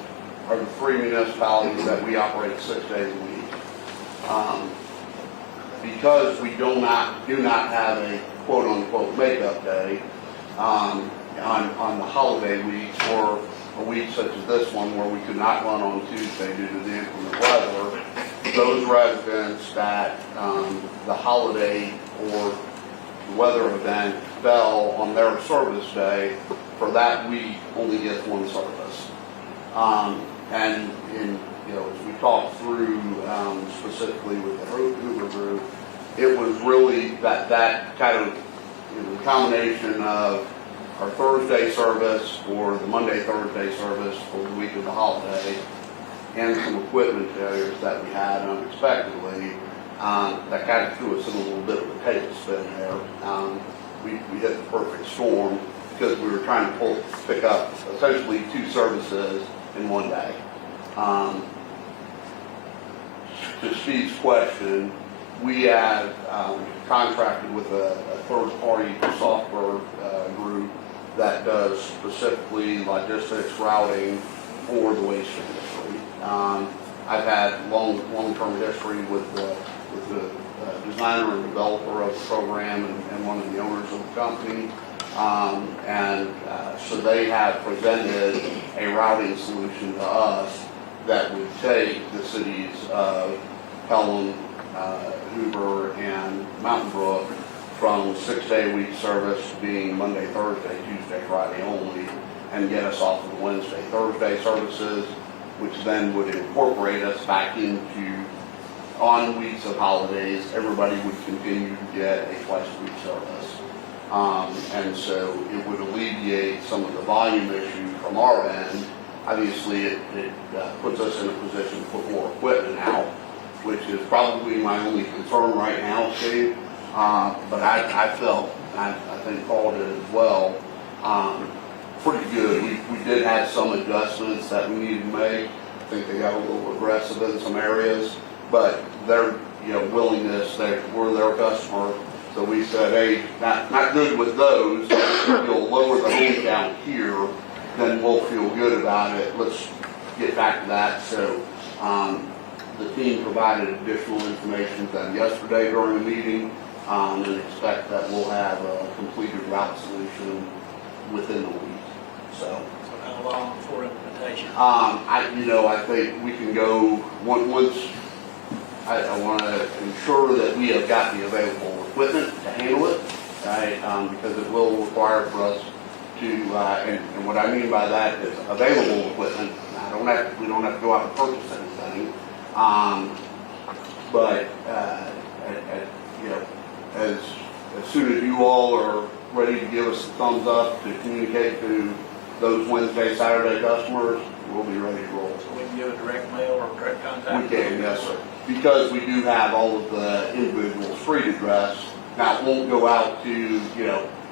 are the three municipalities that we operate 6 days a week. Because we do not have a quote-unquote makeup day on the holiday weeks, or a week such as this one where we could not run on Tuesday due to the inclement weather, those residents that the holiday or the weather event fell on their service day, for that week only gets one service. And as we talked through specifically with the Hoover group, it was really that kind of the combination of our Thursday service or the Monday-Thursday service for the week of the holiday, and some equipment failures that we had unexpectedly, that kind of threw us in a little bit of a tailspin there. We hit the perfect storm because we were trying to pick up essentially two services in one day. To Steve's question, we have contracted with a third-party software group that does specifically logistics routing for the waste industry. I've had long-term history with the designer and developer of the program and one of the owners of the company. So they have presented a routing solution to us that would take the cities of Pelham, Hoover, and Mountain Brook from 6-day-a-week service being Monday, Thursday, Tuesday, Friday only, and get us off of the Wednesday, Thursday services, which then would incorporate us back into, on weeks of holidays, everybody would continue to get a twice-a-week service. And so it would alleviate some of the volume issue from our end. Obviously, it puts us in a position to put more equipment out, which is probably my only concern right now, Steve. But I felt, I think Paul did as well, pretty good. We did have some adjustments that we needed to make. I think they got a little aggressive in some areas, but their willingness, we're their customer. So we said, hey, not good with those. You'll lower the home count here, then we'll feel good about it. Let's get back to that. So the team provided additional information to them yesterday during the meeting, and expect that we'll have a completed route solution within the week. So how long before implementation? I think we can go once. I want to ensure that we have got the available equipment to handle it, right? Because it will require for us to, and what I mean by that is available equipment. We don't have to go out and purchase anything, but as soon as you all are ready to give us a thumbs up to communicate to those Wednesday, Saturday customers, we'll be ready to roll. So we can do a direct mail or direct contact? We can, yes, sir. Because we do have all of the individuals free to address. Now, it won't go out to,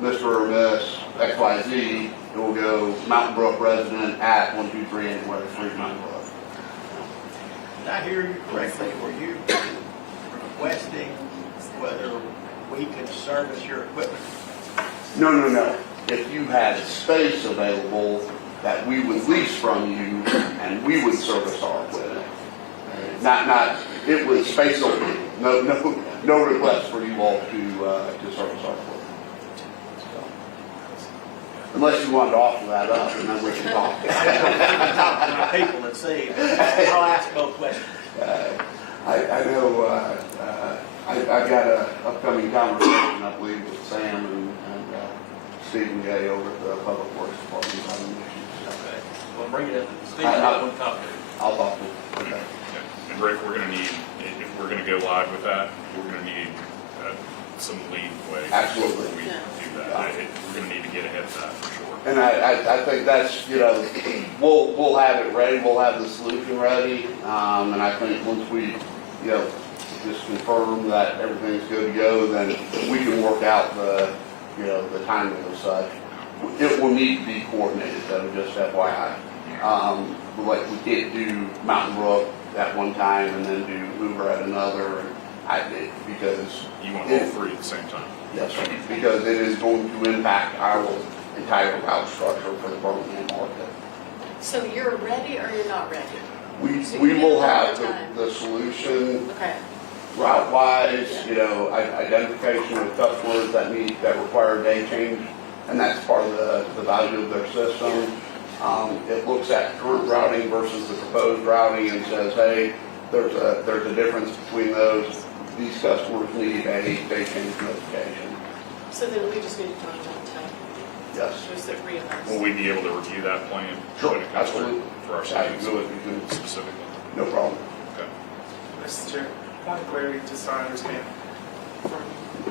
Mr. or Miss XYZ. It will go Mountain Brook resident at 123 anywhere, Street Mountain Brook. Did I hear you correctly? Were you requesting whether we could service your equipment? No. If you had space available that we would lease from you and we would service our equipment. It was space open. No request for you all to service our equipment. So, unless you wanted to offer that up and then we can talk. Talk to my people and see. I'll ask both questions. I know, I've got an upcoming conversation, I believe, with Sam and Stephen Gay over at the Public Works Department. Okay. Well, bring it up. Steve, I'll talk to you. I'll talk to him. Okay. And Rick, we're going to need, if we're going to go live with that, we're going to need some leeway. Absolutely. Before we do that. We're going to need to get ahead of that for sure. And I think that's, we'll have it ready, we'll have the solution ready, and I think once we, just confirm that everything's good to go, then we can work out the timing and such. It will need to be coordinated, though, just FYI. Like we can't do Mountain Brook at one time and then do Hoover at another, because You want all three at the same time? yes, sir, because it is going to impact our entire route structure for the Birmingham market. So you're ready or you're not ready? So We you will need have more time. the solution Okay. route-wise, Yeah. identification of customers that require a day change, and that's part of the value of their system. It looks at current routing versus the proposed routing and says, hey, there's a difference between those. These customers need a day change notification. So then we just need to talk about time. Yes. Just the three of us. Will we be able to review that plan? Sure, when it comes through absolutely. For our Absolutely. savings specifically? No problem. Okay. Mr. Chair, point of clarity, just so I understand. From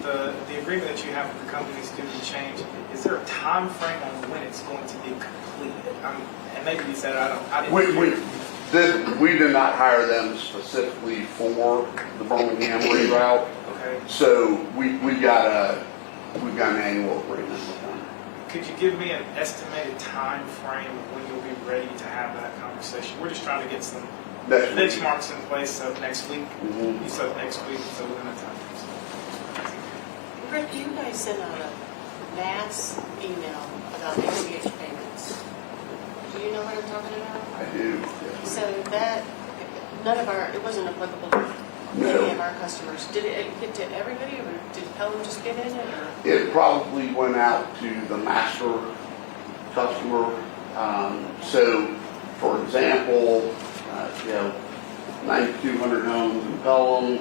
the agreement that you have with the companies to do the change, is there a time frame on when it's going to be completed? And maybe you said, I didn't. We did not hire them specifically for the Birmingham reroute. Okay. So we've got an annual agreement with them. Could you give me an estimated time frame of when you'll be ready to have that conversation? We're just trying to get some Next week. benchmarks in place, so next week, Mhm. you said next week, so we're gonna time. Rick, you guys sent out a mass email about ACH payments. Do you know what I'm talking about? I do. Yes. So that, it wasn't applicable to any of our customers. Did it get to everybody, or did Pelham just get in it? Or? It probably went out to the master customer. So, for example, 9,200 homes in Pelham.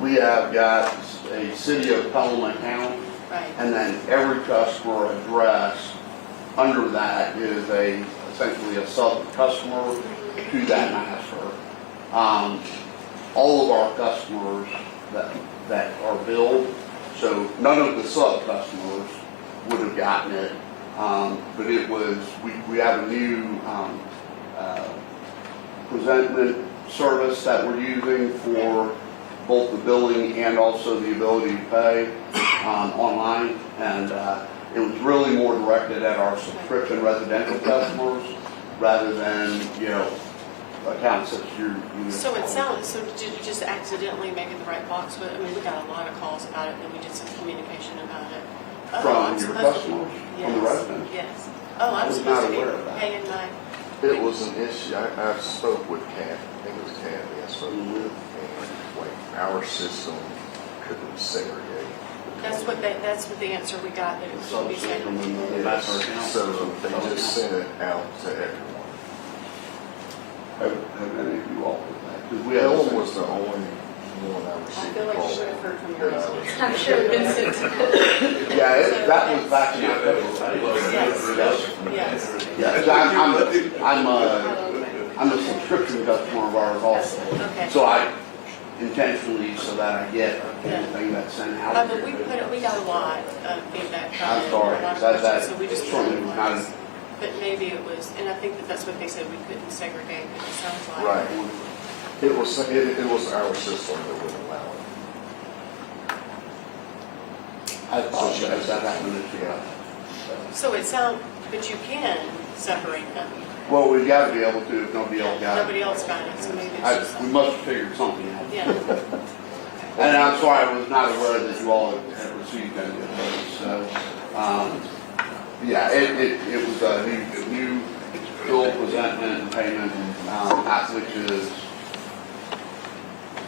We have got a City of Pelham account, Right. and then every customer address under that is essentially a sub-customer to that master. All of our customers that are billed So none of the sub-customers would have gotten it, but it was, we have a new presentment service that we're using for both the billing and also the ability to pay online. And it was really more directed at our subscription residential customers rather than, accounts that you're. So it sounds, so did you just accidentally make it the right box? But I mean, we got a lot of calls about it, and we did some communication about it. Oh, From I'm your supposed to- customers, Yes, from the residents? Yes. Oh, I I'm was supposed not to be aware of that. paying my, It was an issue, I spoke with Kathy, I think it was Kathy, I spoke with, and like, our system couldn't segregate. that's what the answer we got, that it would be Subsystem segregated. and the master account. So they just sent it out to everyone. Have any of you all with that? 'Cause we have Ellen the was the only one I I received feel a like you call. should have heard from that your I husband. was- I'm sure Vincent. Yeah, that was back in October. Yes. Yeah, I'm a subscription customer of ours also. Okay. So I intentionally, so that I get anything that's sent out. But we got a lot of feedback from I'm it, sorry, a lot of that questions, so we just put certainly it was not, once. But maybe it was, and I think that that's what they said, we couldn't segregate, but it sounds like. Right. It was our system that wouldn't allow it. I apologize, that happened this year. So it sounds, but you can separate them. Well, we've got to be able to, if nobody else got it. Nobody else got it, so maybe it's just, We must have figured something out. yeah. And I'm sorry, I was not aware that you all had received any of those, so, yeah, it was a new bill presentment and payment, app, which is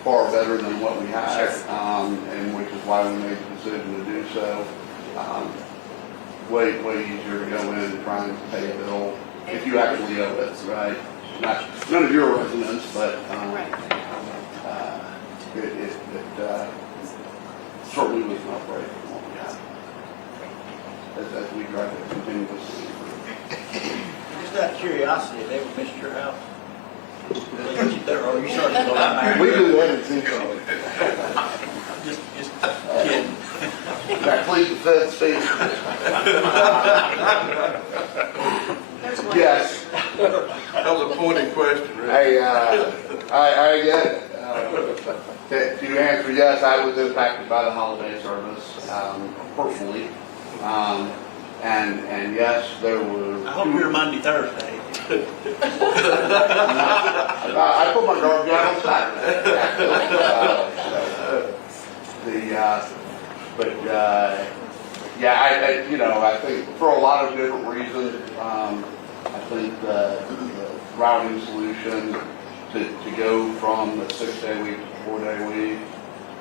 far better than what we had, and which is why we made the decision to do so. Way easier to go in and try and pay a bill, if you actually owe it, right? None of your residents, but, Right. it certainly was an upgrade from what we had, as we tried to continuously improve. Just out of curiosity, have they ever missed your house? Or you started to go out there? We do that in Central. Just kidding. That please the fifth speech. There's one. Yes. That was a pointed question, Rick. Hey, I get it. To answer, yes, I was impacted by the holiday service, personally. And yes, there were. I hope you're Monday, Thursday. I put my garbage out on Saturday. I think for a lot of different reasons, I think the routing solution to go from the 6-day week to 4-day week,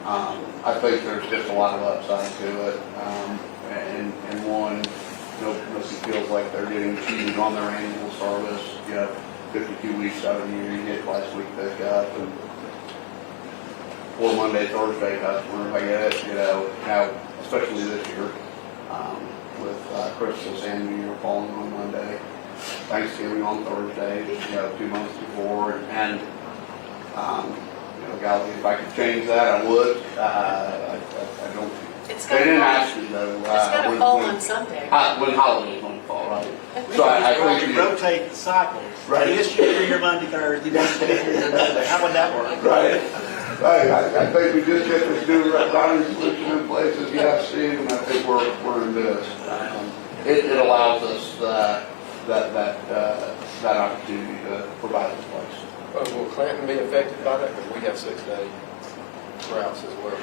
I think there's just a lot of upside to it. And one, nobody feels like they're getting cheated on their annual service. 52 weeks out of the year, you get last week pickup, and 4 Monday, Thursday customers, I get it, now, especially this year, with Christmas and New Year falling on Monday, Thanksgiving on Thursday, 2 months before, and, golly, if I could change that, I would. I don't, It's they didn't gotta ask me though. fall, it's gotta fall on Sunday. When holidays don't fall, right? So I think You rotate the cycle. Right. This year you're Monday, Thursday, next year you're Monday. How would that work? Right. I think we just get this new routing solution in place as you have, Steve, and I think we're in this. It allows us that opportunity to provide this place. Will Clanton be affected by that? Because we have 6-day routes as well.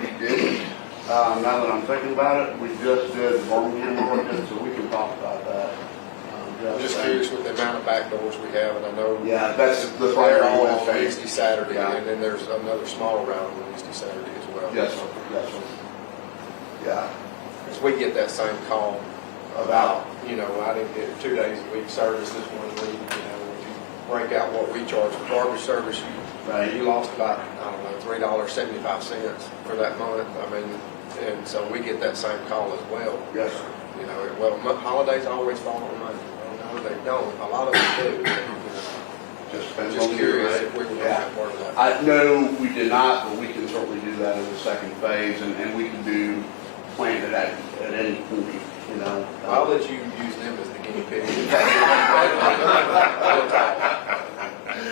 We did. Now that I'm thinking about it, we just did Birmingham ordinance, so we can talk about that. I'm just curious with the amount of back doors we have, and I know. Yeah, that's the They're all on Wednesday. Wednesday, Saturday, Yeah. and then there's another small route on Wednesday, Saturday as well. Yes, sir. Yes, sir. Yeah. Because we get that same call about, I didn't get 2 days a week service this one week, if you break out what we charge for garbage service, you lost about, $3.75 for that month. And so we get that same call as well. Yes, sir. Holidays always fall on Monday. No, they don't. A lot of them do. Just depends Just on the curious year, if we were going to Yeah. have part of that. No, we did not, but we can certainly do that as a second phase, and we can do, plant it at any point, you know. I'll let you use them as the guinea pig.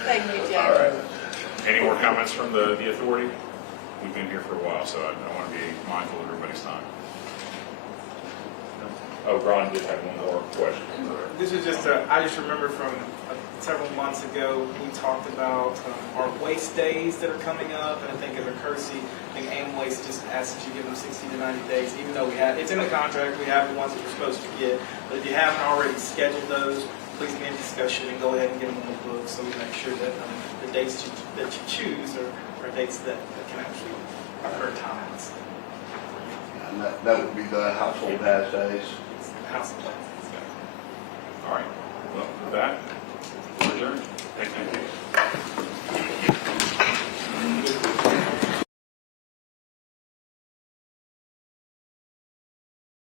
Thank you, All Jeff. right. Any more comments from the authority? We've been here for a while, so I want to be mindful of everybody's time. Oh, Ron did have one more question. This is just, I just remember from several months ago, we talked about our waste days that are coming up, and I think as a courtesy, I think Amwaste just asked that you give them 60 to 90 days, even though it's in the contract, we have the ones that we're supposed to get, but if you haven't already scheduled those, please be in discussion and go ahead and get them on the book, so we make sure that the dates that you choose are dates that can actually occur timeless. And that would be the household has days. House of Plans. All right. Well, with that, we're adjourned. Thank you.